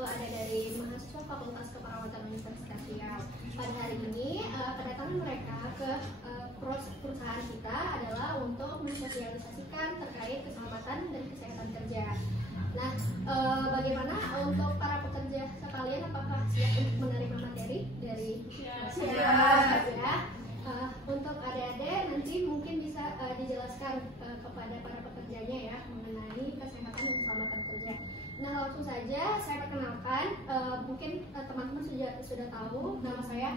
ada dari mahasiswa Fakultas Keperawatan Universitas Riau. Pada hari ini kedatangan mereka ke perusahaan kita adalah untuk mensosialisasikan terkait keselamatan dan kesehatan kerja. Nah, bagaimana untuk para pekerja sekalian, apakah siap untuk menerima materi dari siap ya? Untuk adik-adik nanti mungkin bisa dijelaskan kepada para pekerjanya ya mengenai kesehatan dan keselamatan kerja. Nah, langsung saja saya perkenalkan, mungkin teman-teman sudah tahu nama saya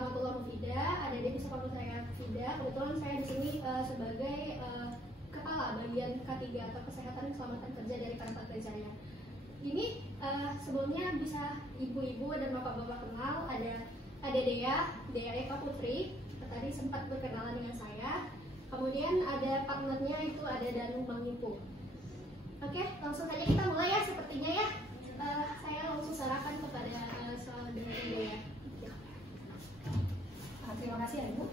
Amatullah Mufida, adik-adik bisa panggil saya Fida. Kebetulan saya di sini sebagai kepala bagian K3 atau kesehatan dan keselamatan kerja dari Kantor Jaya. Ini sebelumnya bisa ibu-ibu dan bapak-bapak kenal, ada Dea Eka Putri, tadi sempat berkenalan dengan saya. Kemudian ada partnernya itu ada Danu Mangipu. Oke, langsung saja kita mulai ya sepertinya ya. Saya langsung serahkan kepada saudara Dea. Terima kasih ya Ibu.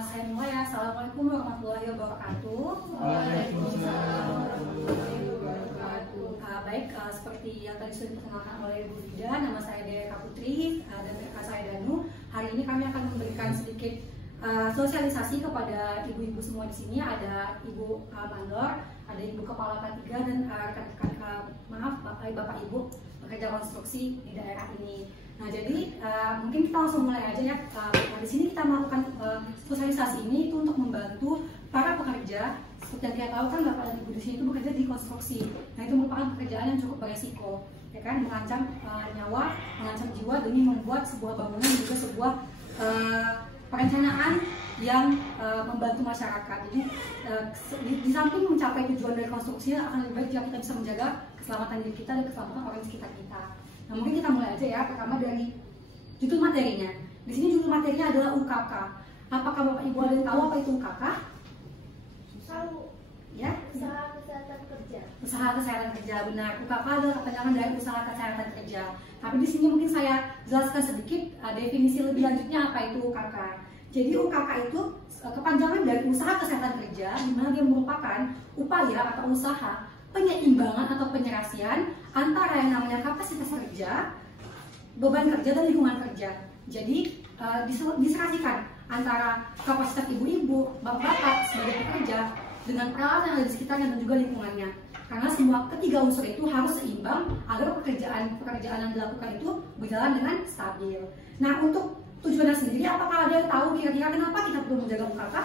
Saya mulai ya. Assalamualaikum warahmatullahi wabarakatuh. Waalaikumsalam warahmatullahi wabarakatuh. Baik, seperti yang tadi sudah diperkenalkan oleh Ibu Vida, nama saya Dea Eka Putri dan kakak saya Danu. Hari ini kami akan memberikan sedikit sosialisasi kepada ibu-ibu semua di sini. Ada Ibu Mandor, ada Ibu Kepala K3 dan Bapak Ibu bekerja konstruksi di daerah ini. Nah, jadi mungkin kita langsung mulai aja ya. Di sini kita melakukan sosialisasi ini itu untuk membantu para pekerja. Seperti yang kita tahu kan Bapak dan Ibu di sini itu bekerja di konstruksi. Nah, itu merupakan pekerjaan yang cukup beresiko, ya kan, mengancam nyawa, mengancam jiwa demi membuat sebuah bangunan dan juga sebuah perencanaan yang membantu masyarakat. Jadi di samping mencapai tujuan dari konstruksi akan lebih baik jika kita bisa menjaga keselamatan diri kita dan keselamatan orang di sekitar kita. Nah, mungkin kita mulai aja ya. Pertama dari judul materinya. Di sini judul materinya adalah UKK. Apakah Bapak Ibu ada yang tahu apa itu UKK? Tahu Ya? usaha kesehatan kerja. Usaha kesehatan kerja, benar. UKK adalah kepanjangan dari usaha kesehatan kerja. Tapi di sini mungkin saya jelaskan sedikit definisi lebih lanjutnya apa itu UKK. Jadi UKK itu kepanjangan dari usaha kesehatan kerja, di mana dia merupakan upaya atau usaha penyeimbangan atau penyerasian antara yang namanya kapasitas kerja, beban kerja, dan lingkungan kerja. Jadi diserasikan antara kapasitas ibu-ibu, bapak-bapak sebagai pekerja dengan peralatan yang ada di sekitarnya dan juga lingkungannya. Karena semua ketiga unsur itu harus seimbang agar pekerjaan yang dilakukan itu berjalan dengan stabil. Nah, untuk tujuannya sendiri, apakah ada yang tahu kira-kira kenapa kita perlu menjaga UKK?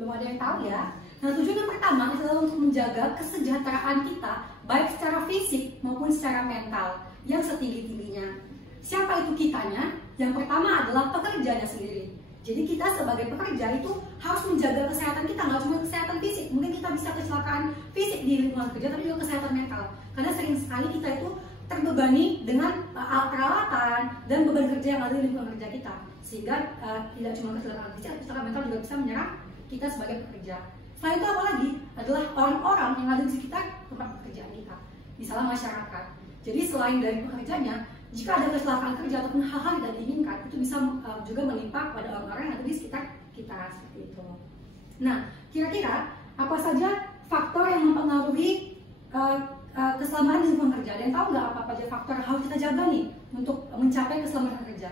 Belum ada yang tahu ya. Nah, tujuan yang pertama adalah untuk menjaga kesejahteraan kita, baik secara fisik maupun secara mental yang setinggi-tingginya. Siapa itu kitanya? Yang pertama adalah pekerjanya sendiri. Jadi kita sebagai pekerja itu harus menjaga kesehatan kita, nggak cuma kesehatan fisik. Mungkin kita bisa kecelakaan fisik di lingkungan kerja, tapi juga kesehatan mental. Karena sering sekali kita itu terbebani dengan peralatan dan beban kerja yang ada di lingkungan kerja kita. Sehingga tidak cuma kecelakaan fisik, kecelakaan mental juga bisa menyerang kita sebagai pekerja. Selain itu apa lagi? Adalah orang-orang yang ada di sekitar tempat pekerjaan kita, misalnya masyarakat. Jadi selain dari pekerjanya, jika ada kecelakaan kerja ataupun hal-hal yang tidak diinginkan, itu bisa juga menimpa pada orang-orang yang ada di sekitar kita, seperti itu. Nah, kira-kira apa saja faktor yang mempengaruhi keselamatan di lingkungan kerja? Ada yang tahu nggak apa aja faktor yang harus kita jaga nih untuk mencapai keselamatan kerja?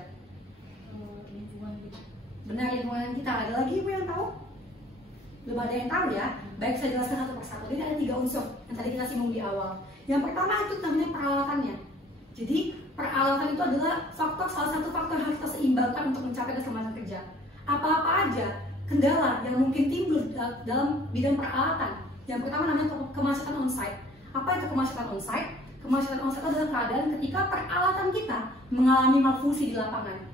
Lingkungan kita. Benar, lingkungan kita. Ada lagi Ibu yang tahu? Belum ada yang tahu ya? Baik, saya jelaskan satu persatu. Ini ada 3 unsur yang tadi kita singgung di awal. Yang pertama itu namanya peralatannya. Jadi peralatan itu adalah salah satu faktor yang harus kita seimbangkan untuk mencapai keselamatan kerja. Apa-apa aja kendala yang mungkin timbul dalam bidang peralatan. Yang pertama namanya kemacetan on-site. Apa itu kemacetan on-site? Kemacetan on-site adalah keadaan ketika peralatan kita mengalami malfungsi di lapangan.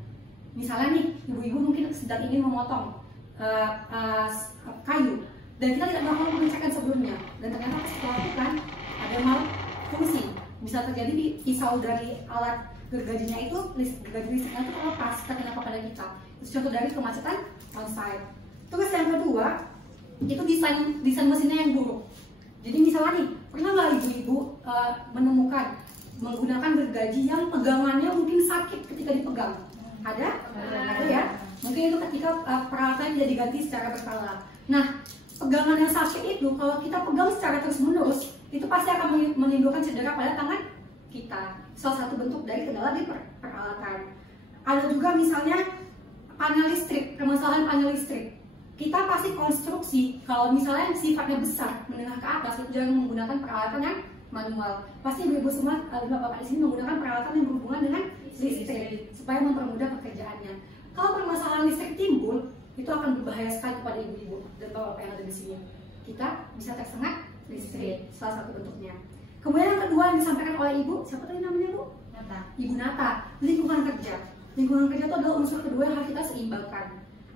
Misalnya nih, ibu-ibu mungkin sedang ingin memotong kayu dan kita tidak melakukan pengecekan sebelumnya, dan ternyata setelah lakukan ada malfungsi. Bisa terjadi di pisau dari alat gergajinya itu, gergaji listriknya itu terlepas terkena pada kita. Itu contoh dari kemacetan on-site. Terus yang kedua, itu desain mesinnya yang buruk. Jadi misalnya nih, pernah nggak ibu-ibu menemukan menggunakan gergaji yang pegangannya mungkin sakit ketika dipegang? Ada? Ada ya? Mungkin itu ketika peralatannya tidak diganti secara berkala. Nah, pegangan yang sachet itu kalau kita pegang secara terus-menerus itu pasti akan menimbulkan cedera pada tangan kita. Salah satu bentuk dari kendala di peralatan. Ada juga misalnya panel listrik, permasalahan panel listrik. Kita pasti konstruksi kalau misalnya sifatnya besar menengah ke atas itu jangan menggunakan peralatan yang manual. Pasti ibu-ibu semua, bapak-bapak di sini menggunakan peralatan yang berhubungan dengan listrik supaya mempermudah pekerjaannya. Kalau permasalahan listrik timbul, itu akan berbahaya sekali kepada ibu-ibu dan bapak-bapak yang ada di sini. Kita bisa tersengat listrik, salah satu bentuknya. Kemudian yang kedua yang disampaikan oleh ibu, siapa tadi namanya bu? Nata. Ibu Nata, lingkungan kerja. Lingkungan kerja itu adalah unsur kedua yang harus kita seimbangkan.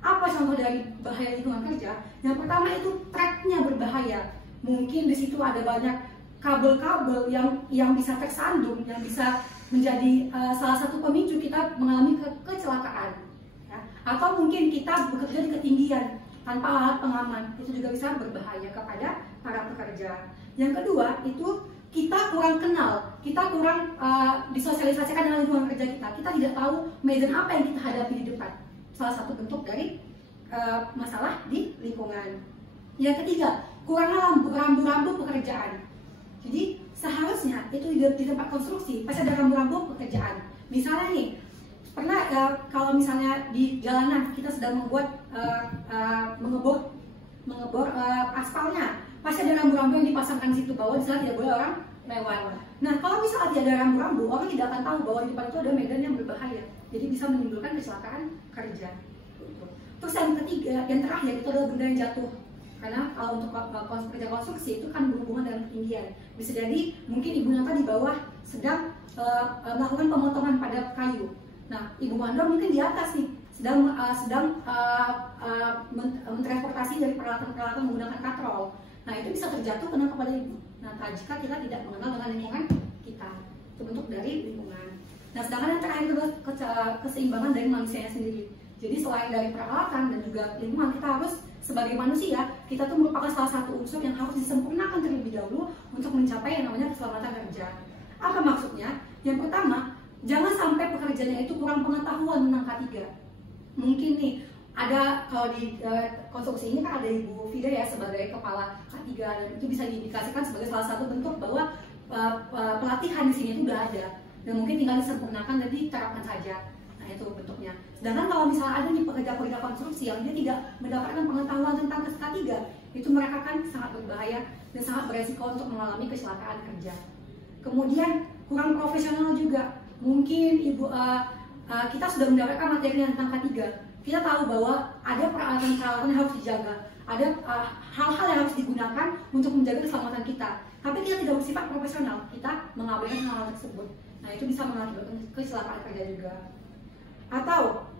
Apa contoh dari bahaya lingkungan kerja? Yang pertama itu tracknya berbahaya. Mungkin di situ ada banyak kabel-kabel yang bisa tersandung, yang bisa menjadi salah satu pemicu kita mengalami kecelakaan. Ya. Atau mungkin kita bekerja di ketinggian tanpa alat pengaman, itu juga bisa berbahaya kepada para pekerja. Yang kedua itu kita kurang kenal, kita kurang disosialisasikan dengan lingkungan kerja kita. Kita tidak tahu medan apa yang kita hadapi di depan. Salah satu bentuk dari masalah di lingkungan. Yang ketiga, kurangnya rambu-rambu pekerjaan. Jadi seharusnya itu di tempat konstruksi pasti ada rambu-rambu pekerjaan. Misalnya nih, pernah kalau misalnya di jalanan kita sedang mengebor aspalnya, pasti ada rambu-rambu yang dipasangkan di situ bahwa di sana tidak boleh orang lewat. Nah, kalau misalnya tidak ada rambu-rambu, orang tidak akan tahu bahwa di depan itu ada medan yang berbahaya. Jadi bisa menimbulkan kecelakaan kerja. Terus yang ketiga, yang terakhir itu adalah benda yang jatuh. Karena kalau untuk kerja konstruksi itu kan berhubungan dengan ketinggian. Bisa jadi mungkin Ibu Nata di bawah sedang melakukan pemotongan pada kayu. Nah, Ibu Mandor mungkin di atas nih sedang mentransportasi dari peralatan-peralatan menggunakan katrol. Nah, itu bisa terjatuh kena kepada Ibu Nata jika kita tidak mengenal dengan lingkungan kita. Itu bentuk dari lingkungan. Nah, sedangkan yang terakhir itu keseimbangan dari manusianya sendiri. Jadi selain dari peralatan dan juga lingkungan, kita harus sebagai manusia, kita tuh merupakan salah satu unsur yang harus disempurnakan terlebih dahulu untuk mencapai yang namanya keselamatan kerja. Apa maksudnya? Yang pertama, jangan sampai pekerjaannya itu kurang pengetahuan tentang K3. Mungkin nih, ada kalau di konstruksi ini kan ada Ibu Fida ya sebagai kepala K3 dan itu bisa diindikasikan sebagai salah satu bentuk bahwa pelatihan di sini itu udah ada dan mungkin tinggal disempurnakan dan diterapkan saja. Nah, itu bentuknya. Sedangkan kalau misalnya ada nih pekerja-pekerja konstruksi yang dia tidak mendapatkan pengetahuan tentang K3, itu mereka kan sangat berbahaya dan sangat beresiko untuk mengalami kecelakaan kerja. Kemudian kurang profesional juga. Mungkin kita sudah mendapatkan materi tentang K3. Kita tahu bahwa ada peralatan-peralatan yang harus dijaga, ada hal-hal yang harus digunakan untuk menjaga keselamatan kita. Tapi kita tidak bersifat profesional, kita mengabaikan hal-hal tersebut. Nah, itu bisa mengakibatkan kecelakaan kerja juga. Atau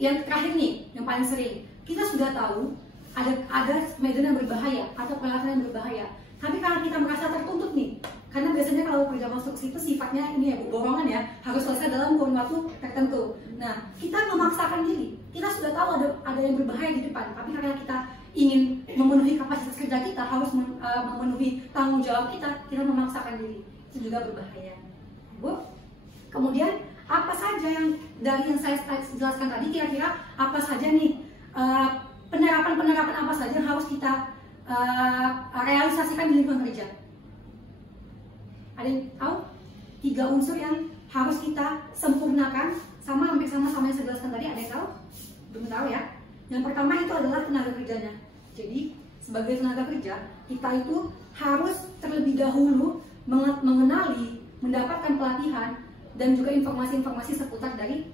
yang terakhir nih, yang paling sering, kita sudah tahu ada medan yang berbahaya atau peralatan yang berbahaya. Tapi karena kita merasa tertuntut nih, karena biasanya kalau kerja konstruksi itu sifatnya ini ya, borongan ya, harus selesai dalam kurun waktu tertentu. Nah, kita memaksakan diri. Kita sudah tahu ada yang berbahaya di depan, tapi karena kita ingin memenuhi kapasitas kerja kita, harus memenuhi tanggung jawab kita memaksakan diri. Itu juga berbahaya. Bu, kemudian apa saja yang dari yang saya jelaskan tadi, kira-kira apa saja nih penerapan apa saja yang harus kita realisasikan di lingkungan kerja? Ada yang tahu? 3 unsur yang harus kita sempurnakan hampir sama yang saya jelaskan tadi. Ada yang tahu? Belum tahu ya. Yang pertama itu adalah tenaga kerjanya. Jadi sebagai tenaga kerja kita itu harus terlebih dahulu mengenali, mendapatkan pelatihan dan juga informasi-informasi seputar dari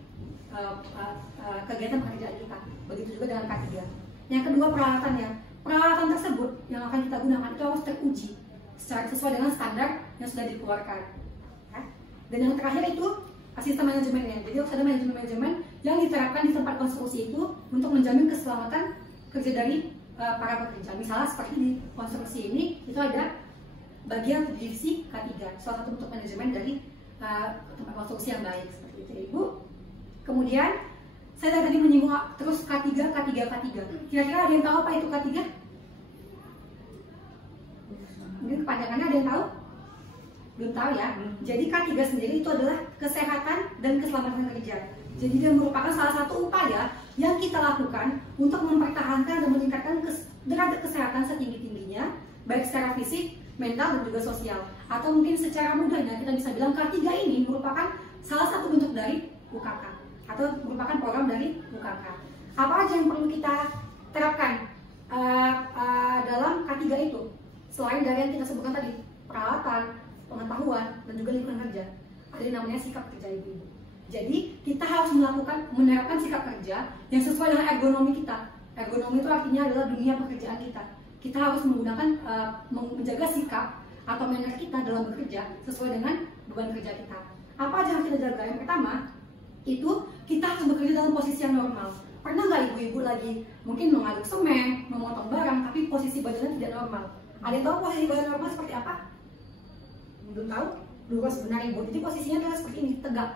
kegiatan pekerjaan kita. Begitu juga dengan K3. Yang kedua, peralatannya. Peralatan tersebut yang akan kita gunakan itu harus teruji sesuai dengan standar yang sudah dikeluarkan. Ya. Dan yang terakhir itu sistem manajemennya. Jadi harus ada manajemen yang diterapkan di tempat konstruksi itu untuk menjamin keselamatan kerja dari para pekerja. Misalnya seperti di konstruksi ini itu ada bagian divisi K3, salah satu bentuk manajemen dari tempat konstruksi yang baik seperti itu, Ibu. Kemudian saya tadi menyinggung terus K3. Kira-kira ada yang tahu apa itu K3? Mungkin kepanjangannya ada yang tahu? Belum tahu ya. Jadi K3 sendiri itu adalah kesehatan dan keselamatan kerja. Jadi dia merupakan salah satu upaya yang kita lakukan untuk mempertahankan dan meningkatkan derajat kesehatan setinggi-tingginya, baik secara fisik, mental, dan juga sosial. Atau mungkin secara mudahnya kita bisa bilang K3 ini merupakan salah satu bentuk dari UKK atau merupakan program dari UKK. Apa aja yang perlu kita terapkan dalam K3 itu? Selain dari yang kita sebutkan tadi, peralatan, pengetahuan, dan juga lingkungan kerja, ada yang namanya sikap kerja ibu-ibu. Jadi kita harus menerapkan sikap kerja yang sesuai dengan ergonomi kita. Ergonomi itu artinya adalah dunia pekerjaan kita. Kita harus menggunakan menjaga sikap atau manner kita dalam bekerja sesuai dengan beban kerja kita. Apa aja yang kita jaga? Yang pertama, itu kita harus bekerja dalam posisi yang normal. Pernah nggak ibu-ibu lagi mungkin mengaduk semen, memotong barang, tapi posisi badannya tidak normal? Ada yang tahu posisi badan normal seperti apa? Belum tahu? Lurus benar ibu. Jadi posisinya adalah seperti ini, tegak.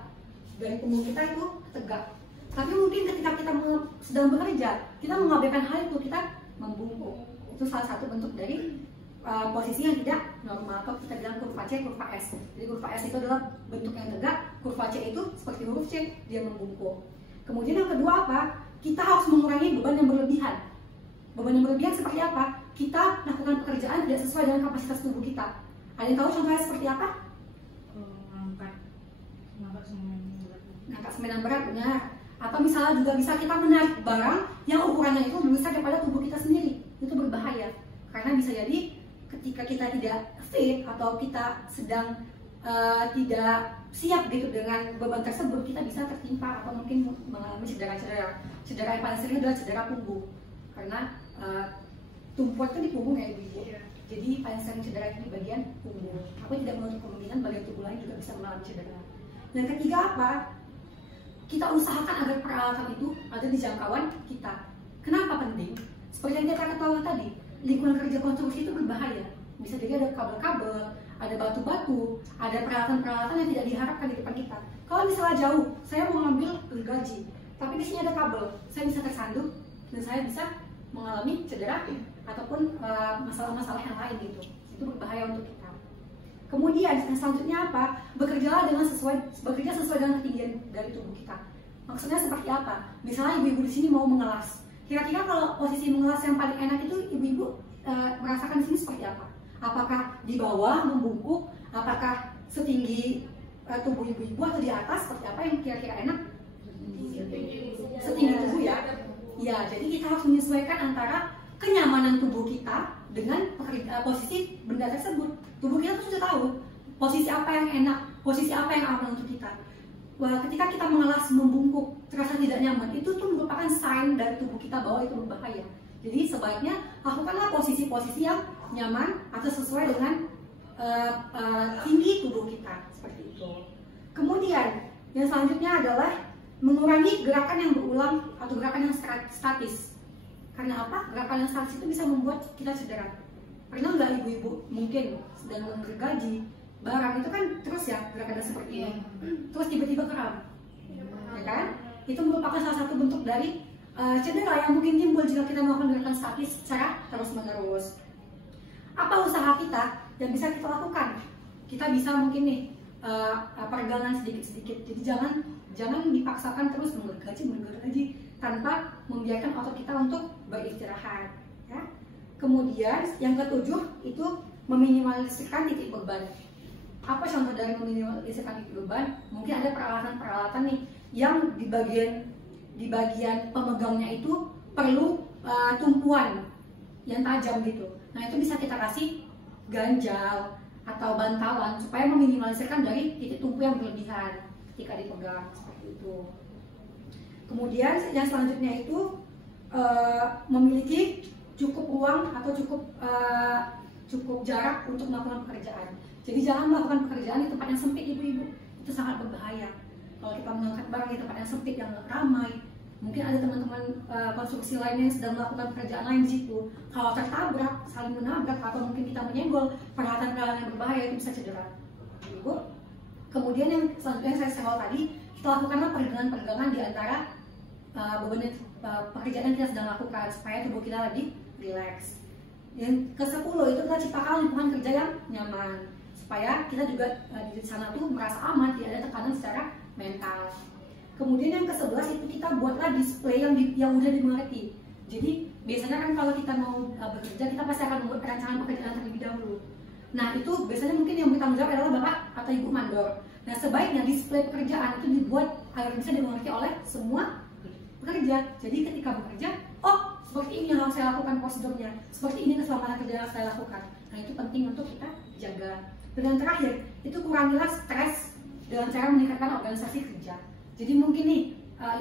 Dari punggung kita itu tegak. Tapi mungkin ketika kita sedang bekerja, kita mengabaikan hal itu, kita membungkuk. Itu salah satu bentuk dari posisi yang tidak normal, atau kita bilang kurva C, kurva S. Jadi kurva S itu adalah bentuk yang tegak, kurva C itu seperti huruf C, dia membungkuk. Kemudian yang kedua apa? Kita harus mengurangi beban yang berlebihan. Beban yang berlebihan seperti apa? Kita lakukan pekerjaan tidak sesuai dengan kapasitas tubuh kita. Ada yang tahu contohnya seperti apa? Ngangkat semen berat, benar. Atau misalnya juga bisa kita menarik barang yang ukurannya itu lebih besar daripada tubuh kita sendiri. Itu berbahaya. Karena bisa jadi ketika kita tidak fit atau kita sedang tidak siap gitu dengan beban tersebut, kita bisa tertimpa atau mungkin mengalami cedera-cedera. Cedera yang paling sering adalah cedera punggung. Karena tumpuan itu di punggung ya ibu. Jadi paling sering cedera itu di bagian punggung. Aku tidak menutup kemungkinan bagian tubuh lain juga bisa mengalami cedera. Yang ketiga apa? Kita usahakan agar peralatan itu ada di jangkauan kita. Kenapa penting? Seperti yang kita ketahui tadi, lingkungan kerja konstruksi itu berbahaya. Bisa jadi ada kabel-kabel, ada batu-batu, ada peralatan-peralatan yang tidak diharapkan di depan kita. Kalau misalnya jauh, saya mau ngambil gergaji, tapi di sini ada kabel, saya bisa tersandung dan saya bisa mengalami cedera ataupun masalah-masalah yang lain gitu. Itu berbahaya untuk kita. Kemudian yang selanjutnya apa? Bekerja sesuai dengan ketinggian dari tubuh kita. Maksudnya seperti apa? Misalnya ibu-ibu di sini mau mengelas. Kira-kira kalau posisi mengelas yang paling enak itu ibu-ibu merasakan di sini seperti apa? Apakah di bawah membungkuk? Apakah setinggi tubuh ibu-ibu atau di atas? Seperti apa yang kira-kira enak? Setinggi tubuh ya. Ya, jadi kita harus menyesuaikan antara kenyamanan tubuh kita dengan posisi benda tersebut. Tubuh kita tuh sudah tahu posisi apa yang enak, posisi apa yang aman untuk kita. Ketika kita mengelas, membungkuk, terasa tidak nyaman, itu tuh merupakan sign dari tubuh kita bahwa itu berbahaya. Jadi sebaiknya lakukanlah posisi-posisi yang nyaman atau sesuai dengan tinggi tubuh kita, seperti itu. Kemudian yang selanjutnya adalah mengurangi gerakan yang berulang atau gerakan yang statis. Karena apa? Gerakan yang statis itu bisa membuat kita cedera. Pernah nggak ibu-ibu mungkin sedang menggergaji barang itu kan terus ya gerakannya seperti ini, terus tiba-tiba kram, ya kan? Itu merupakan salah satu bentuk dari cedera yang mungkin timbul jika kita melakukan gerakan statis secara terus-menerus. Apa usaha kita yang bisa kita lakukan? Kita bisa mungkin nih peregangan sedikit-sedikit. Jadi jangan dipaksakan terus menggergaji tanpa membiarkan otot kita untuk beristirahat. Ya. Kemudian yang ketujuh itu meminimalisirkan titik beban. Apa contoh dari meminimalisirkan titik beban? Mungkin ada peralatan-peralatan nih yang di bagian pemegangnya itu perlu tumpuan yang tajam gitu. Nah itu bisa kita kasih ganjal atau bantalan supaya meminimalisirkan dari titik tumpu yang berlebihan ketika dipegang seperti itu. Kemudian yang selanjutnya itu memiliki cukup ruang atau cukup jarak untuk melakukan pekerjaan. Jadi jangan melakukan pekerjaan di tempat yang sempit ibu-ibu, itu sangat berbahaya. Kalau kita mengangkat barang di tempat yang sempit yang ramai, mungkin ada teman-teman konstruksi lainnya yang sedang melakukan pekerjaan lain di situ. Kalau tertabrak, saling menabrak atau mungkin kita menyenggol peralatan-peralatan yang berbahaya itu bisa cedera. Ibu. Kemudian yang selanjutnya yang saya senggol tadi, kita lakukanlah peregangan-peregangan di antara pekerjaan yang kita sedang lakukan supaya tubuh kita lebih rileks. Yang ke-10 itu kita ciptakan lingkungan kerja yang nyaman supaya kita juga di sana tuh merasa aman, tidak ada tekanan secara mental. Kemudian yang ke-11 itu kita buatlah display yang mudah dimengerti. Jadi biasanya kan kalau kita mau bekerja, kita pasti akan membuat rancangan pekerjaan terlebih dahulu. Nah itu biasanya mungkin yang bertanggung jawab adalah bapak atau ibu mandor. Nah sebaiknya display pekerjaan itu dibuat agar bisa dimengerti oleh semua pekerja. Jadi ketika bekerja, oh seperti ini yang harus saya lakukan prosedurnya, seperti ini keselamatan kerja yang harus saya lakukan. Nah itu penting untuk kita jaga. Dan yang terakhir, itu kurangilah stres dengan cara meningkatkan organisasi kerja. Jadi mungkin nih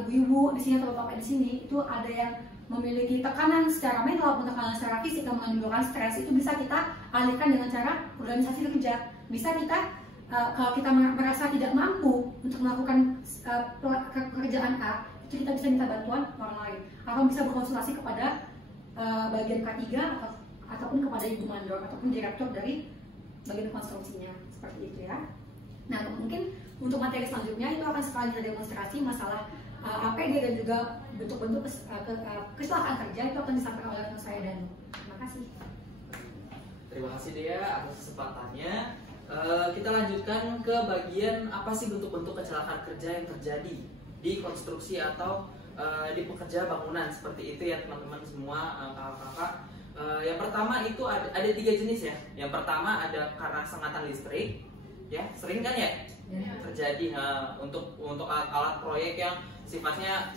ibu-ibu di sini atau bapak di sini itu ada yang memiliki tekanan secara mental maupun tekanan secara fisik yang menimbulkan stres, itu bisa kita alihkan dengan cara organisasi kerja. Bisa kita kalau kita merasa tidak mampu untuk melakukan pekerjaan A, itu kita bisa minta bantuan orang lain atau bisa berkonsultasi kepada bagian K3 ataupun kepada ibu mandor ataupun direktur dari bagian konstruksinya, seperti itu ya. Nah mungkin untuk materi selanjutnya itu akan sekali kita demonstrasi masalah APD dan juga bentuk-bentuk kecelakaan kerja, itu akan disampaikan oleh saya dan terima kasih. Terima kasih Dea atas kesempatannya. Kita lanjutkan ke bagian apa sih bentuk-bentuk kecelakaan kerja yang terjadi di konstruksi atau di pekerja bangunan, seperti itu ya teman-teman semua, kakak-kakak. Yang pertama itu ada 3 jenis ya. Yang pertama ada karena sengatan listrik, ya sering kan ya terjadi untuk alat proyek yang sifatnya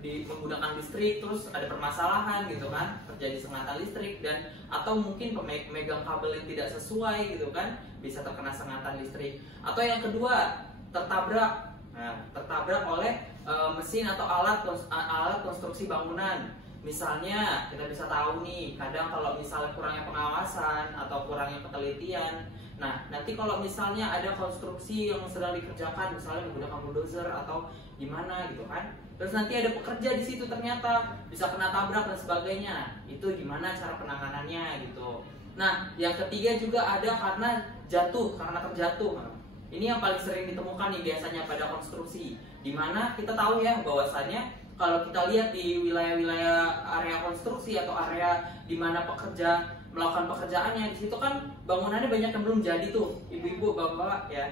menggunakan listrik, terus ada permasalahan gitu kan, terjadi sengatan listrik, dan atau mungkin pemegang kabel yang tidak sesuai gitu kan, bisa terkena sengatan listrik. Atau yang kedua tertabrak, tertabrak oleh mesin atau alat konstruksi bangunan. Misalnya kita bisa tahu nih, kadang kalau misalnya kurangnya pengawasan atau kurangnya ketelitian, nah nanti kalau misalnya ada konstruksi yang sedang dikerjakan, misalnya menggunakan bulldozer atau gimana gitu kan, terus nanti ada pekerja di situ ternyata bisa kena tabrak dan sebagainya, itu gimana cara penanganannya gitu. Nah yang ketiga juga ada karena terjatuh. Ini yang paling sering ditemukan nih biasanya pada konstruksi, dimana kita tahu ya bahwasannya kalau kita lihat di wilayah-wilayah area konstruksi atau area di mana pekerja melakukan pekerjaannya, di situ kan bangunannya banyak yang belum jadi tuh, ibu-ibu, bapak ya.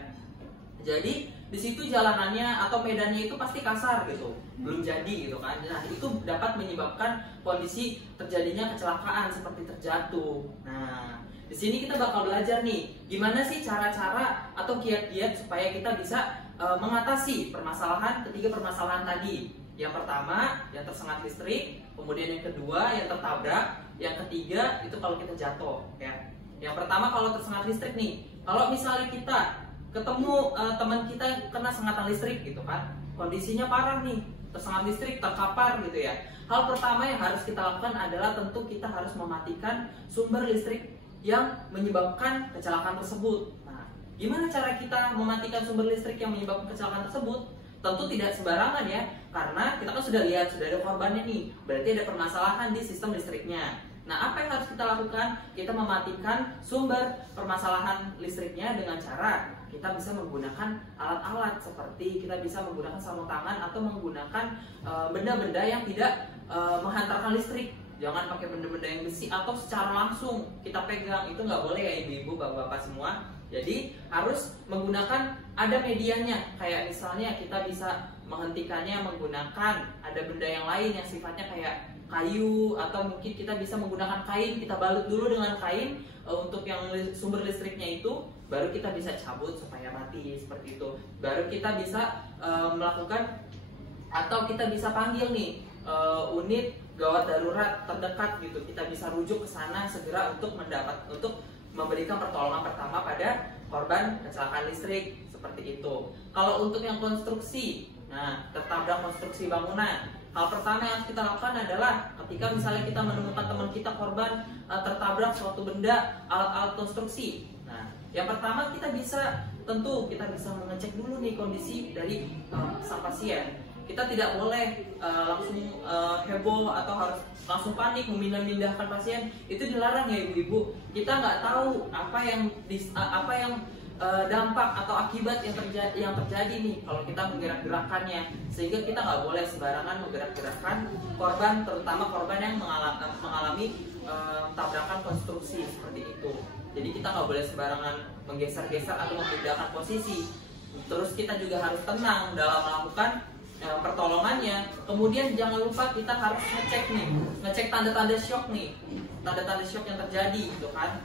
Jadi di situ jalanannya atau medannya itu pasti kasar gitu, belum jadi gitu kan. Nah itu dapat menyebabkan kondisi terjadinya kecelakaan seperti terjatuh. Nah di sini kita bakal belajar nih, gimana sih cara-cara atau kiat-kiat supaya kita bisa mengatasi ketiga permasalahan tadi. Yang pertama yang tersengat listrik, kemudian yang kedua yang tertabrak, yang ketiga itu kalau kita jatuh ya. Yang pertama kalau tersengat listrik nih, kalau misalnya kita ketemu teman kita kena sengatan listrik gitu kan, kondisinya parah nih, tersengat listrik, terkapar gitu ya. Hal pertama yang harus kita lakukan adalah tentu kita harus mematikan sumber listrik yang menyebabkan kecelakaan tersebut. Nah, gimana cara kita mematikan sumber listrik yang menyebabkan kecelakaan tersebut? Tentu tidak sembarangan ya, karena kita kan sudah lihat, sudah ada korbannya nih, berarti ada permasalahan di sistem listriknya. Nah, apa yang harus kita lakukan? Kita mematikan sumber permasalahan listriknya dengan cara kita bisa menggunakan alat-alat, seperti kita bisa menggunakan sarung tangan atau menggunakan benda-benda yang tidak menghantarkan listrik. Jangan pakai benda-benda yang besi atau secara langsung kita pegang, itu nggak boleh ya ibu-ibu, bapak-bapak semua. Jadi harus menggunakan ada medianya, kayak misalnya kita bisa menghentikannya menggunakan ada benda yang lain yang sifatnya kayak kayu, atau mungkin kita bisa menggunakan kain, kita balut dulu dengan kain untuk yang sumber listriknya itu, baru kita bisa cabut supaya mati, seperti itu. Baru kita bisa melakukan atau kita bisa panggil nih unit gawat darurat terdekat gitu, kita bisa rujuk ke sana segera untuk memberikan pertolongan pertama pada korban kecelakaan listrik, seperti itu. Kalau untuk yang konstruksi, nah tertabrak konstruksi bangunan, hal pertama yang harus kita lakukan adalah ketika misalnya kita menemukan teman kita korban tertabrak suatu benda, alat-alat konstruksi. Nah, yang pertama kita bisa mengecek dulu nih kondisi dari sang pasien. Kita tidak boleh langsung heboh atau harus langsung panik memindahkan pasien, itu dilarang ya ibu-ibu. Kita nggak tahu apa yang dampak atau akibat yang terjadi nih kalau kita menggerak-gerakannya, sehingga kita nggak boleh sembarangan menggerak-gerakkan korban, terutama korban yang mengalami tabrakan konstruksi seperti itu. Jadi kita nggak boleh sembarangan menggeser-geser atau memindahkan posisi. Terus kita juga harus tenang dalam melakukan pertolongannya. Kemudian jangan lupa kita harus ngecek tanda-tanda shock nih, tanda-tanda shock yang terjadi gitu kan.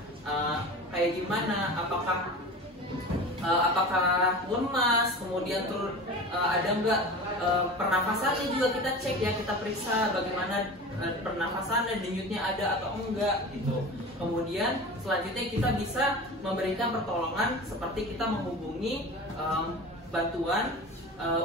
Kayak gimana, apakah lemas, kemudian ada enggak pernafasannya juga kita cek ya, kita periksa bagaimana pernafasannya, denyutnya ada atau enggak gitu. Kemudian selanjutnya kita bisa memberikan pertolongan seperti kita menghubungi bantuan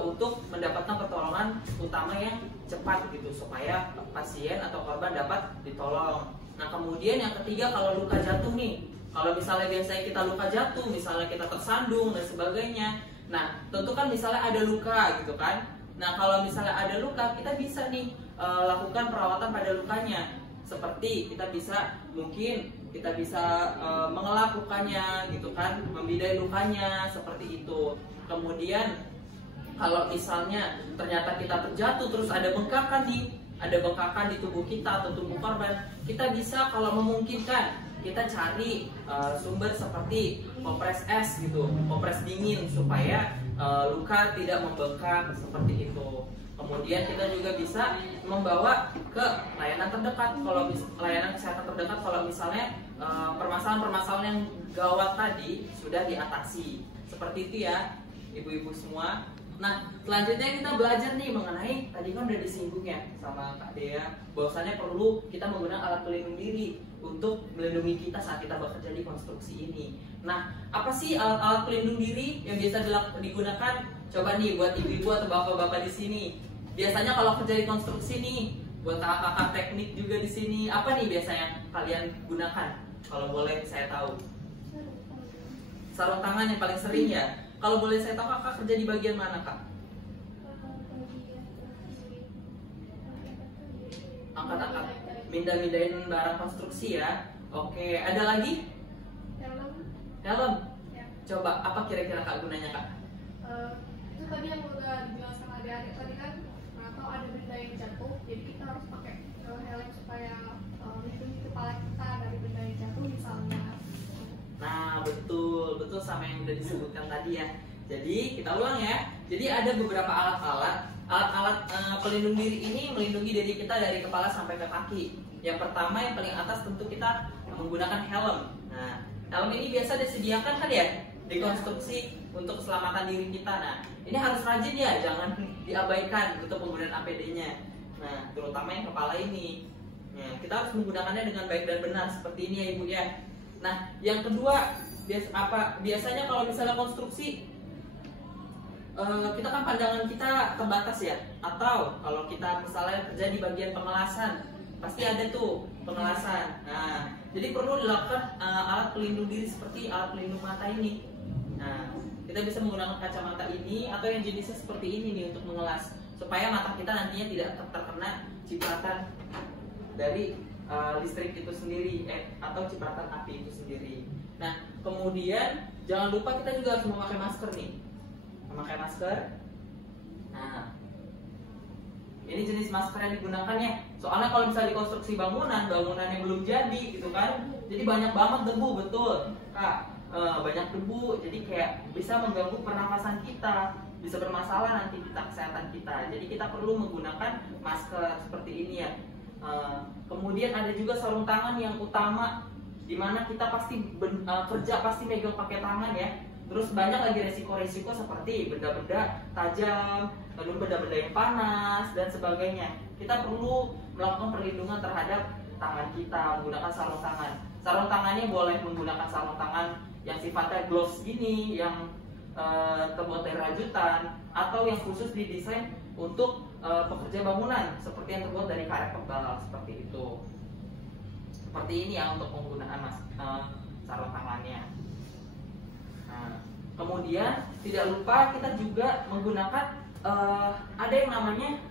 untuk mendapatkan pertolongan utama yang cepat gitu, supaya pasien atau korban dapat ditolong. Nah kemudian yang ketiga, kalau luka jatuh nih, kalau misalnya biasanya kita luka jatuh, misalnya kita tersandung dan sebagainya, nah tentu kan misalnya ada luka gitu kan. Nah kalau misalnya ada luka, kita bisa nih lakukan perawatan pada lukanya, seperti kita bisa mengelap lukanya gitu kan, membidai lukanya seperti itu. Kemudian kalau misalnya ternyata kita terjatuh terus ada bengkakan di tubuh kita atau tubuh korban, kita bisa kalau memungkinkan kita cari sumber seperti kompres es gitu, kompres dingin supaya luka tidak membengkak seperti itu. Kemudian kita juga bisa membawa ke layanan terdekat, kalau layanan kesehatan terdekat kalau misalnya permasalahan-permasalahan yang gawat tadi sudah diatasi. Seperti itu ya ibu-ibu semua. Nah selanjutnya kita belajar nih mengenai, tadi kan udah disinggung ya sama Kak Dea, bahwasannya perlu kita menggunakan alat pelindung diri untuk melindungi kita saat kita bekerja di konstruksi ini. Nah apa sih alat pelindung diri yang biasa digunakan? Coba nih buat ibu-ibu atau bapak-bapak di sini, biasanya kalau kerja di konstruksi nih, buat kakak-kakak teknik juga di sini, apa nih biasanya kalian gunakan? Kalau boleh saya tahu. Sarung tangan yang paling sering ya. Kalau boleh saya tahu, kakak kerja di bagian mana kak? Angkat-angkat, mindahin barang konstruksi ya. Oke, ada lagi? Helm. Ya. Coba apa kira-kira kak gunanya kak? Itu tadi yang udah dibilang sama adik-adik tadi kan, atau ada benda yang jatuh, jadi kita harus pakai helm supaya melindungi kepala kita dari benda yang jatuh misalnya. Nah betul sama yang udah disebutkan tadi ya. Jadi kita ulang ya. Jadi ada beberapa alat pelindung diri ini melindungi diri kita dari kepala sampai ke kaki. Yang pertama yang paling atas tentu kita menggunakan helm. Nah helm ini biasa disediakan kan ya di konstruksi untuk keselamatan diri kita. Nah ini harus rajin ya, jangan diabaikan untuk penggunaan APD-nya. Nah terutama yang kepala ini. Nah, kita harus menggunakannya dengan baik dan benar seperti ini ya ibu ya. Nah, yang kedua, biasanya kalau misalnya konstruksi, kita kan pandangan kita terbatas ya. Atau kalau kita misalnya kerja di bagian pengelasan, pasti ada tuh pengelasan. Nah, jadi perlu dilakukan alat pelindung diri seperti alat pelindung mata ini. Nah, kita bisa menggunakan kacamata ini atau yang jenisnya seperti ini nih untuk mengelas, supaya mata kita nantinya tidak terkena cipratan dari listrik itu sendiri atau cipratan api itu sendiri. Nah kemudian jangan lupa kita juga harus memakai masker nih, memakai masker. Nah ini jenis masker yang digunakan ya, soalnya kalau misalnya di konstruksi bangunan yang belum jadi gitu kan, jadi banyak banget debu, betul kak, banyak debu, jadi kayak bisa mengganggu pernafasan kita, bisa bermasalah nanti kita kesehatan kita. Jadi kita perlu menggunakan masker seperti ini ya. Kemudian ada juga sarung tangan yang utama, dimana kita pasti kerja pasti megang pakai tangan ya. Terus banyak lagi resiko-resiko seperti benda-benda tajam, lalu benda-benda yang panas dan sebagainya. Kita perlu melakukan perlindungan terhadap tangan kita menggunakan sarung tangan. Sarung tangannya boleh menggunakan sarung tangan yang sifatnya gloves gini, yang terbuat dari rajutan, atau yang khusus didesain untuk pekerja bangunan seperti yang terbuat dari karet tebal seperti itu. Seperti ini ya untuk penggunaan sarung tangannya. Nah, kemudian tidak lupa kita juga menggunakan ada yang namanya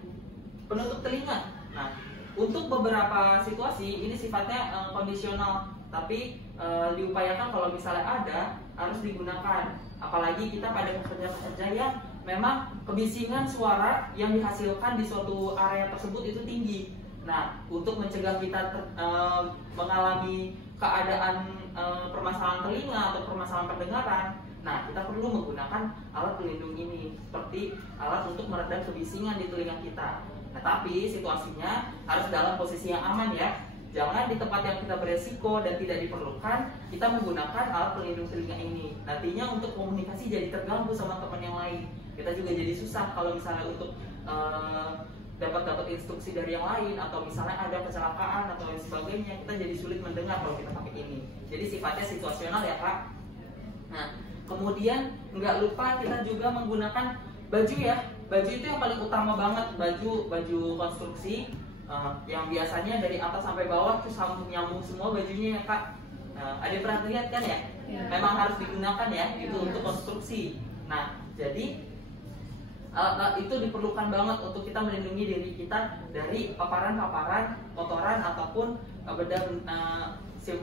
penutup telinga. Nah, untuk beberapa situasi ini sifatnya kondisional, tapi diupayakan kalau misalnya ada harus digunakan. Apalagi kita pada pekerja-pekerja yang memang kebisingan suara yang dihasilkan di suatu area tersebut itu tinggi. Nah, untuk mencegah kita mengalami keadaan permasalahan telinga atau permasalahan pendengaran, Nah, kita perlu menggunakan alat pelindung ini seperti alat untuk meredam kebisingan di telinga kita. Nah, tapi situasinya harus dalam posisi yang aman ya. Jangan di tempat yang kita beresiko dan tidak diperlukan kita menggunakan alat pelindung telinga ini. Nantinya untuk komunikasi jadi terganggu sama teman yang lain. Kita juga jadi susah kalau misalnya untuk dapat instruksi dari yang lain, atau misalnya ada kecelakaan atau lain sebagainya, kita jadi sulit mendengar kalau kita pakai ini. Jadi sifatnya situasional ya Kak. Nah, kemudian nggak lupa kita juga menggunakan baju ya. Baju itu yang paling utama banget, baju konstruksi yang biasanya dari atas sampai bawah tuh nyambung semua bajunya ya Kak. Ada yang pernah lihat kan ya? Memang harus digunakan ya, itu untuk konstruksi. Nah, jadi itu diperlukan banget untuk kita melindungi diri kita dari paparan-paparan kotoran ataupun benda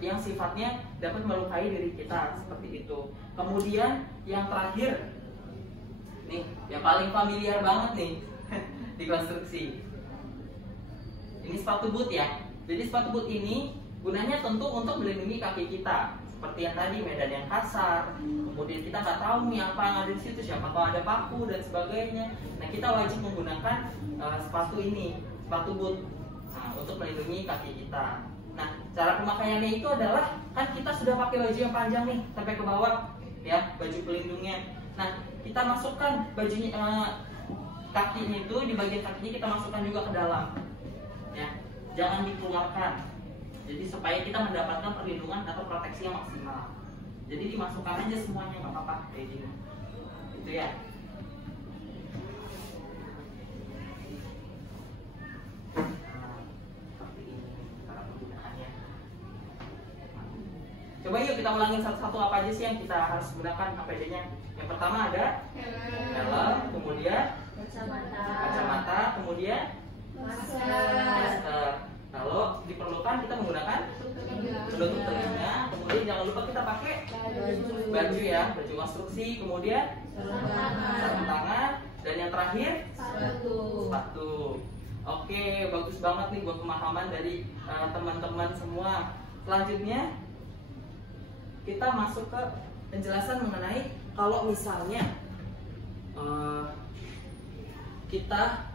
yang sifatnya dapat melukai diri kita seperti itu. Kemudian yang terakhir nih, yang paling familiar banget nih di konstruksi. Ini sepatu boot ya. Jadi sepatu boot ini gunanya tentu untuk melindungi kaki kita. Seperti yang tadi, medan yang kasar. Kemudian kita nggak tahu nih apa yang ada di situ, siapa tahu ada paku dan sebagainya. Nah, kita wajib menggunakan sepatu ini, sepatu boot, untuk melindungi kaki kita. Nah, cara pemakaiannya itu adalah kan kita sudah pakai baju yang panjang nih sampai ke bawah ya, baju pelindungnya. Nah, kita masukkan bajunya, kakinya itu di bagian kakinya kita masukkan juga ke dalam ya, jangan dikeluarkan. Jadi supaya kita mendapatkan perlindungan atau proteksi yang maksimal. Jadi dimasukkan aja semuanya, nggak apa-apa kayak gini. Itu ya. Coba yuk kita ulangin satu-satu apa aja sih yang kita harus gunakan APD-nya. Yang pertama ada helm, kemudian kacamata, kemudian masker. Kalau diperlukan kita menggunakan penutup telinga, kemudian jangan lupa kita pakai baju ya, baju konstruksi, kemudian sarung tangan, dan yang terakhir sepatu. Oke, bagus banget nih buat pemahaman dari teman-teman semua. Selanjutnya kita masuk ke penjelasan mengenai kalau misalnya kita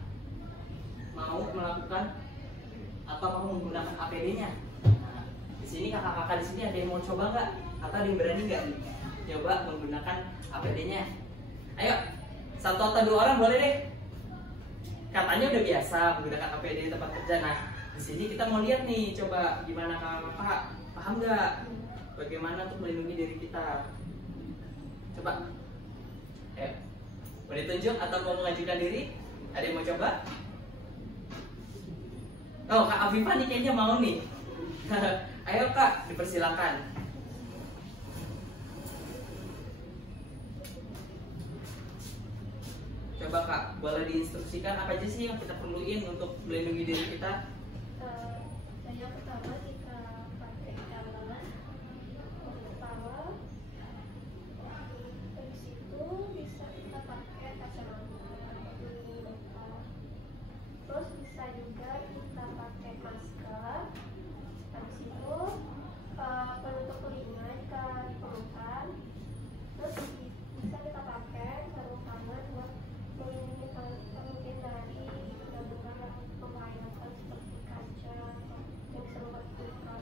mau melakukan atau mau menggunakan APD-nya. Nah, di sini kakak-kakak di sini ada yang mau coba nggak? Atau ada yang berani nggak coba menggunakan APD-nya? Ayo, satu atau dua orang boleh deh. Katanya udah biasa menggunakan APD di tempat kerja. Nah, di sini kita mau lihat nih, coba gimana kakak paham nggak? Bagaimana untuk melindungi diri kita? Coba, ayo, mau ditunjuk atau mau mengajukan diri? Ada yang mau coba? Oh, Kak Afifah nih kayaknya mau nih. Ayo Kak, dipersilakan. Coba Kak, boleh diinstruksikan apa aja sih yang kita perluin untuk melindungi diri kita? Yang pertama kita pakai celana, kepala, habis itu bisa kita pakai kacamata, terus bisa juga kita pakai masker, habis itu penutup telinga jika diperlukan, terus bisa kita pakai sarung tangan buat melindungi mungkin dari benda-benda membahayakan seperti kaca yang bisa membuat luka.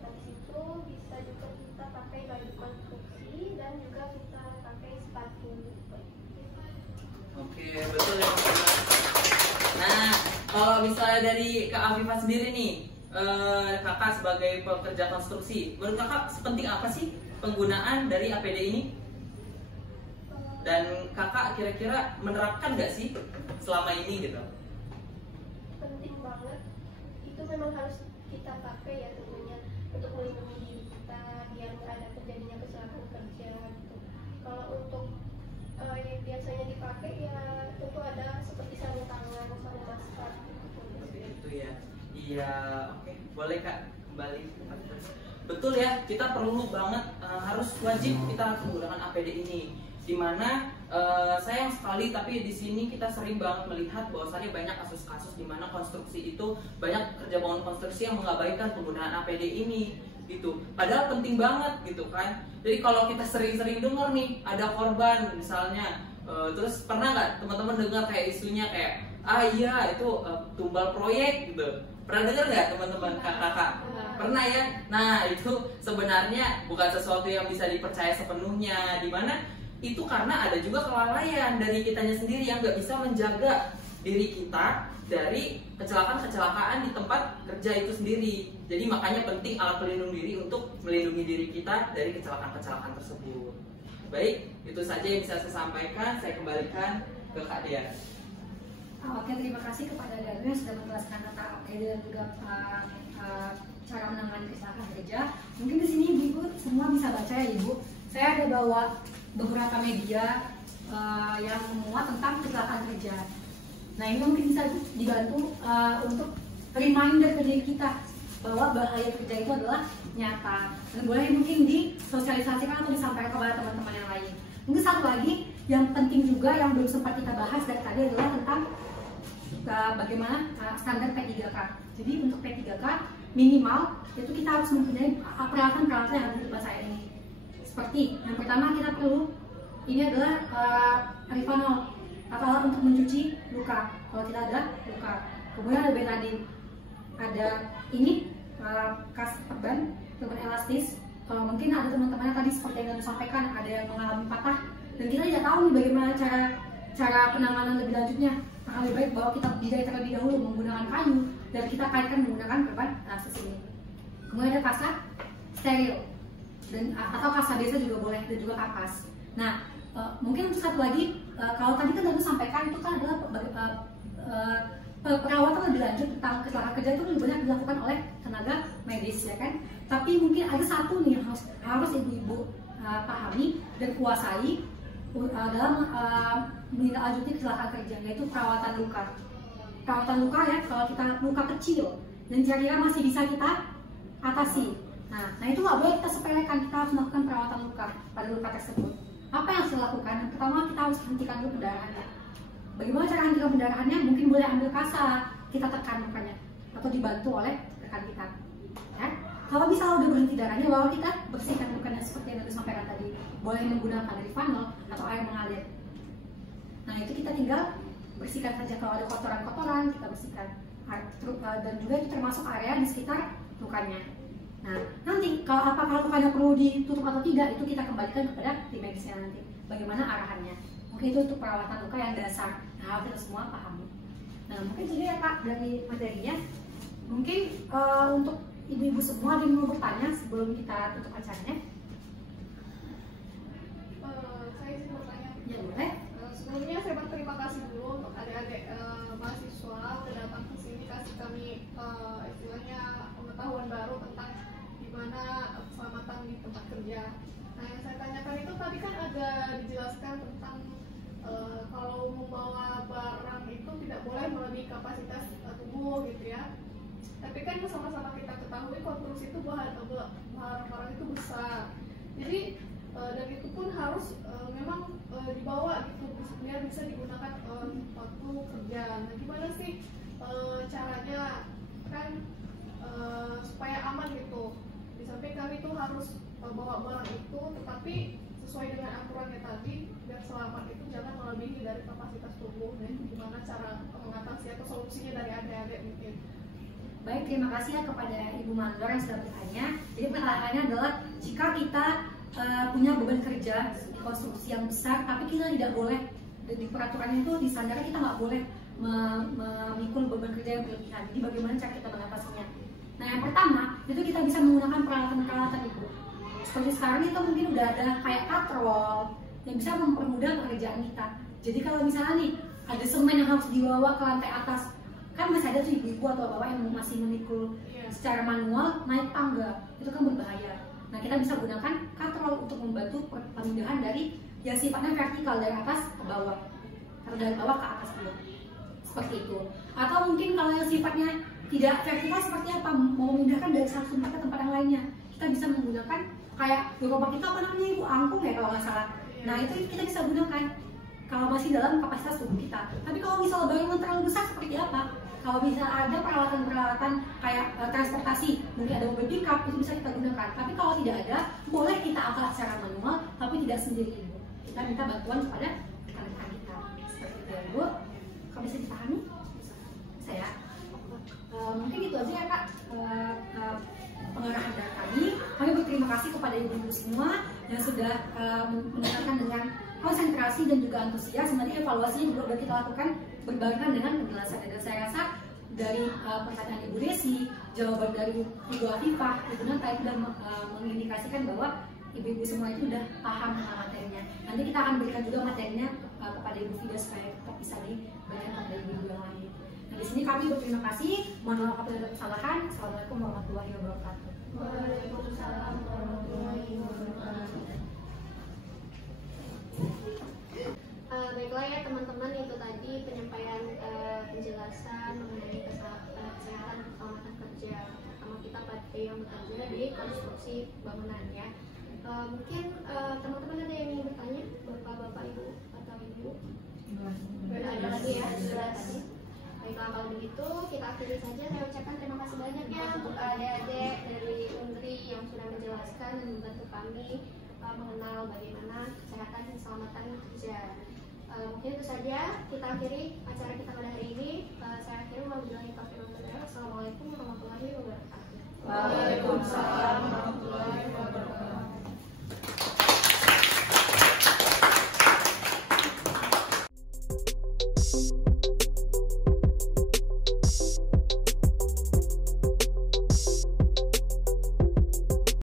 Habis itu bisa juga kita pakai baju konstruksi dan juga kita pakai sepatu. Oke, betul ya. Nah, kalau misalnya dari Kak Afifah sendiri nih, kakak sebagai pekerja konstruksi, menurut kakak sepenting apa sih penggunaan dari APD ini? Dan kakak kira-kira menerapkan nggak sih selama ini gitu? Penting banget, itu memang harus kita pakai ya tentunya untuk melindungi diri kita biar nggak ada terjadinya kecelakaan kerja gitu. Kalau untuk yang biasanya dipakai ya tentu ada seperti sarung tangan, sarung masker gitu. Seperti itu ya. Iya, oke. Boleh Kak kembali. Betul ya, kita perlu banget, harus wajib kita menggunakan APD ini. Dimana sayang sekali, tapi di sini kita sering banget melihat bahwasannya banyak kasus-kasus di mana konstruksi itu banyak kerja bangunan konstruksi yang mengabaikan penggunaan APD ini. gitu. Padahal penting banget gitu kan. Jadi kalau kita sering-sering dengar nih ada korban misalnya, terus pernah nggak teman-teman dengar kayak isunya kayak iya itu tumbal proyek gitu. Pernah dengar nggak teman-teman, kakak-kakak? Pernah ya? Nah itu sebenarnya bukan sesuatu yang bisa dipercaya sepenuhnya, dimana itu karena ada juga kelalaian dari kitanya sendiri yang nggak bisa menjaga diri kita dari kecelakaan-kecelakaan di tempat kerja itu sendiri. Jadi makanya penting alat pelindung diri untuk melindungi diri kita dari kecelakaan-kecelakaan tersebut. Baik, itu saja yang bisa saya sampaikan. Saya kembalikan ke Kak Dea. Oke, terima kasih kepada Danu yang sudah menjelaskan tentang APD dan juga cara menangani kecelakaan kerja. Mungkin di sini Ibu semua bisa baca ya Ibu. Saya ada bawa beberapa media yang memuat tentang kecelakaan kerja. Nah ini mungkin bisa dibantu untuk reminder ke diri kita bahwa bahaya kerja itu adalah nyata dan boleh mungkin disosialisasikan atau disampaikan kepada teman-teman yang lain. Mungkin satu lagi yang penting juga yang belum sempat kita bahas dari tadi adalah tentang bagaimana standar P3K. Jadi untuk P3K minimal itu kita harus mempunyai peralatan-peralatan yang ada di depan saya ini. Seperti yang pertama kita perlu ini adalah Rivanol atau alat untuk mencuci luka kalau tidak ada luka. Kemudian ada betadine, ada ini kas perban dengan elastis. Kalau mungkin ada teman-teman yang tadi seperti yang saya sampaikan ada yang mengalami patah dan kita tidak tahu nih bagaimana cara penanganan lebih lanjutnya. Maka lebih baik bahwa kita bidai terlebih dahulu menggunakan kayu dan kita kaitkan menggunakan perban elastis ini. Kemudian ada kasa steril dan atau kasa biasa juga boleh dan juga kapas. Nah mungkin untuk satu lagi kalau tadi kan aku sampaikan itu kan adalah perawatan lebih lanjut tentang kecelakaan kerja itu lebih banyak dilakukan oleh tenaga medis ya kan. Tapi mungkin ada satu nih yang harus ibu-ibu pahami dan kuasai dalam menindaklanjuti kecelakaan kerja, yaitu perawatan luka. Perawatan luka ya, kalau kita luka kecil dan kira-kira masih bisa kita atasi. Nah itu nggak boleh kita sepelekan, kita harus melakukan perawatan luka pada luka tersebut. Apa yang harus dilakukan? Yang pertama kita harus hentikan dulu pendarahannya. Bagaimana cara hentikan pendarahannya? Mungkin boleh ambil kasa, kita tekan lukanya atau dibantu oleh rekan kita. Ya? Kalau misalnya udah berhenti darahnya, bahwa kita bersihkan lukanya seperti yang disampaikan tadi. Boleh menggunakan Rivanol atau air mengalir. Nah itu kita tinggal bersihkan saja. Kalau ada kotoran-kotoran kita bersihkan. Dan juga itu termasuk area di sekitar lukanya. Nah, nanti apakah lukanya perlu ditutup atau tidak itu kita kembalikan kepada tim medisnya nanti. Bagaimana arahannya? Mungkin itu untuk perawatan luka yang dasar. Nah, kita semua pahami. Nah, mungkin jadi ya Pak dari materinya. Mungkin untuk ibu-ibu semua ada yang mau bertanya sebelum kita tutup acaranya. Saya ingin bertanya. Ya boleh. Sebelumnya saya berterima kasih dulu untuk adik-adik mahasiswa yang datang ke sini kasih kami istilahnya pengetahuan baru tentang gimana keselamatan di tempat kerja. Nah yang saya tanyakan itu tadi kan ada dijelaskan tentang kalau membawa barang itu tidak boleh melebihi kapasitas tubuh gitu ya. Tapi kan sama-sama kita ketahui konstruksi itu barang itu besar. Jadi dan itu pun harus memang dibawa gitu biar bisa digunakan waktu kerja. Nah gimana sih caranya kan supaya aman gitu. Di samping kami tuh harus bawa barang itu, tetapi sesuai dengan aturannya tadi biar selamat itu jangan melebihi dari kapasitas tubuh. Nah itu gimana cara mengatasi atau solusinya dari adik-adik mungkin? Baik, terima kasih ya kepada Ibu Mandor yang sudah bertanya. Jadi pertanyaannya adalah jika kita punya beban kerja di konstruksi yang besar, tapi kita tidak boleh di peraturannya itu di standarnya kita nggak boleh memikul beban kerja yang berlebihan. Jadi bagaimana cara kita mengatasinya? Nah yang pertama itu kita bisa menggunakan peralatan-peralatan itu. Seperti sekarang itu mungkin udah ada kayak katrol yang bisa mempermudah pekerjaan kita. Jadi kalau misalnya nih ada semen yang harus dibawa ke lantai atas, kan masih ada tuh ibu-ibu atau bapak yang masih memikul secara manual naik tangga, itu kan berbahaya. Nah kita bisa gunakan katrol untuk membantu perpindahan dari yang sifatnya vertikal dari atas ke bawah atau dari bawah ke atas dulu, seperti itu. Atau mungkin kalau yang sifatnya tidak vertikal seperti apa, mau memindahkan dari satu tempat ke tempat yang lainnya, kita bisa menggunakan kayak gerobak kita apa namanya ibu, angkung ya kalau nggak salah. Nah itu kita bisa gunakan kalau masih dalam kapasitas tubuh kita. Tapi kalau misalnya bangunan terlalu besar seperti apa, Kalau bisa ada peralatan-peralatan kayak transportasi, mungkin ada mobil pickup, itu bisa kita gunakan. Tapi kalau tidak ada, boleh kita akal secara manual, tapi tidak sendiri Ibu. Kita minta bantuan kepada rekan-rekan kita. Seperti itu ya Ibu. Kalau bisa dipahami? Saya. Mungkin itu aja ya Kak. Pengarahan dari kami. Kami berterima kasih kepada ibu-ibu semua yang sudah mendengarkan dengan konsentrasi dan juga antusias. Nanti evaluasinya juga sudah kita lakukan berbarengan dengan penjelasan. Dan saya rasa dari pertanyaan Ibu Desi, jawaban dari Ibu Afifah, Ibu Nata itu sudah mengindikasikan bahwa ibu-ibu semua itu sudah paham dengan materinya. Nanti kita akan berikan juga materinya kepada Ibu Fida supaya tetap bisa diberikan kepada ibu-ibu yang lain. Nah, di sini kami berterima kasih. Mohon maaf apabila ada kesalahan. Assalamualaikum warahmatullahi wabarakatuh. Waalaikumsalam warahmatullahi wabarakatuh. Baiklah ya teman-teman, itu tadi penyampaian penjelasan mengenai kesehatan keselamatan kerja terutama kita pada yang bekerja di konstruksi bangunan ya. Mungkin teman-teman ada yang ingin bertanya, bapak-bapak, ibu atau ibu? Ada lagi ya? Baiklah, kalau begitu kita akhiri saja. Saya ucapkan terima kasih banyak ya untuk adik-adik dari Undri yang sudah menjelaskan dan membantu kami mengenal bagaimana kesehatan dan keselamatan kerja. Mungkin itu saja kita akhiri acara kita pada hari ini. Saya akhiri wabillahi taufiq wal hidayah. Assalamualaikum warahmatullahi wabarakatuh. Waalaikumsalam warahmatullahi wabarakatuh.